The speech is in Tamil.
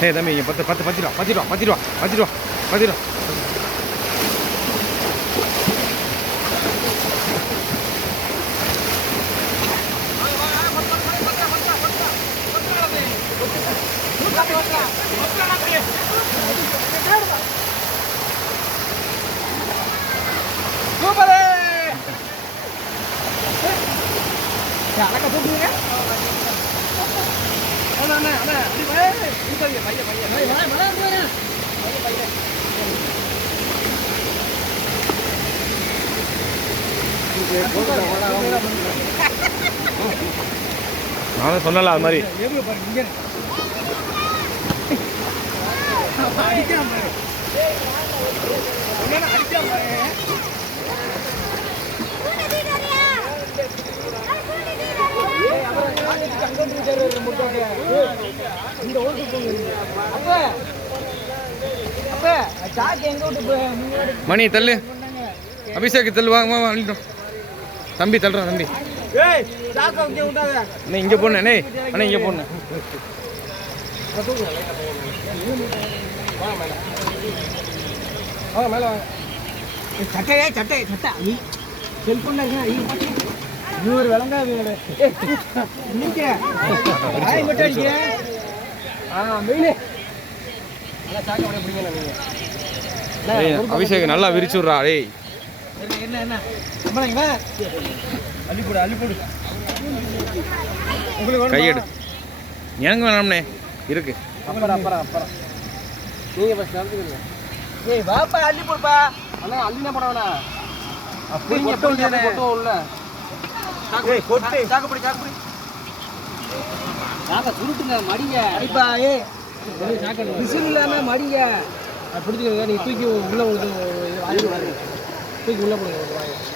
ஏய் தம்பி இங்கே 10 ரூபா 10 ரூபா 10 ரூபா 10 ரூபா 10 ரூபா. சூப்பர் அழகா தூக்குங்க. அண்ணா அண்ணா அண்ணா அப்படி பைய பைய பைய பைய நானும் சொன்னல அது மாதிரி மணி தள்ளு அபிஷேக் தள்ளு வாங்க வாங்கிட்டோம் தம்பி தள்ளுறான் தம்பி அண்ணே இங்கே போடணும் அண்ணே அண்ணே இங்கே போடணும் சட்டையே சட்டை சட்டை நீ செல்போன்ல இருக்கா நூறு விளங்கா அபிஷேக் நல்லா விரிச்சு விட்றா டேய். என்ன என்ன அள்ளிப்போடு அள்ளிப்போடு கையெடு எனக்கு வேணாம்ண்ணே இருக்கு. அப்புறம் அப்புறம் அப்புறம் நீங்க ஃபர்ஸ்ட் நடந்துக்கிறீங்க. ஏய் வாப்பா அள்ளி போடுப்பா. அண்ணா அள்ளினா போட வேணாம். அப்படி கொட்டோ உள்ள. ஏய் கொட்டு. சாக்குபடி சாக்குபடி. சாக்க சுருட்டுங்க மடிங்க. அடிப்பா ஏய். விசில் இல்லாம மடிங்க. அது பிடிச்சிக்கங்க நீ தூக்கி உள்ள தூக்கி உள்ள போடுங்க.